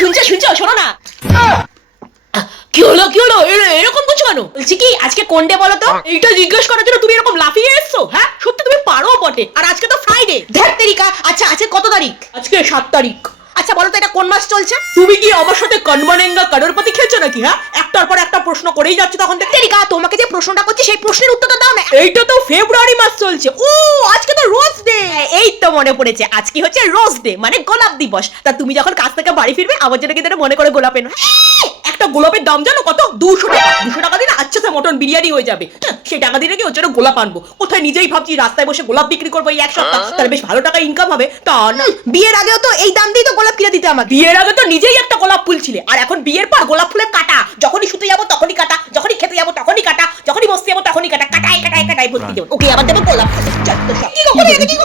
শুনছো শোনো না। কি হলো এরকম করছো কেন? বলছি কি আজকে কোন ডে বলো তো? এইটা জিজ্ঞেস করার জন্য তুমি এরকম লাফিয়ে এসছো? হ্যাঁ সত্যি তুমি পারো বটে। আর আজকে তো ফ্রাইডে। ধ্যাত তেরিকা। আচ্ছা আজকে কত তারিখ? আজকে 7 তারিখ। আচ্ছা বলো তো এটা কোন মাস চলছে? তুমি কি আমার সাথে কনমানেঙ্গা কারোরপতি খেলছো নাকি? হ্যাঁ একটার পর একটা প্রশ্ন করেই যাচ্ছে তখন থেকে। তেরিকা তোমাকে যে প্রশ্নটা করছি সেই প্রশ্নের উত্তরটা দাও না। এইটা তো ফেব্রুয়ারি মাস চলছে। ও আজকে তো রোজ ডে। এই তো মনে পড়েছে আজকে হচ্ছে রোজ ডে মানে গোলাপ দিবস। তা তুমি যখন কাজ থেকে বাড়ি ফিরবে আমার জন্য কিন্তু এটা মনে করে গোলাপ এনো। একটা গোলাপের দাম জানো কত? 200 টাকা। 200 টাকা দিয়ে আচ্ছা সে মটন বিরিয়ানি হয়ে যাবে। সেই টাকা দিয়ে কি হচ্ছে গোলাপ আনবো। কোথায় নিজেই ভাবছি রাস্তায় বসে গোলাপ বিক্রি করবো এই এক সপ্তাহ, তাহলে বেশ ভালো টাকা ইনকাম হবে। তা না, বিয়ের আগেও তো এই দাম দিয়ে তো গোলাপ কিনে দিতে আমাকে। বিয়ের আগে তো নিজেই একটা গোলাপ ফুল ছিলে, আর এখন বিয়ের পর গোলাপ ফুলের কাটা। যখনই শুতে যাবো তখনই কাটা, যখনই খেতে যাবো তখনই কাটা, যখনই বসতে যাবো তখনই কাটা, কাটাই ভর্তি দেবো। ওকে আবার দেবো গোলাপ ফুল। কি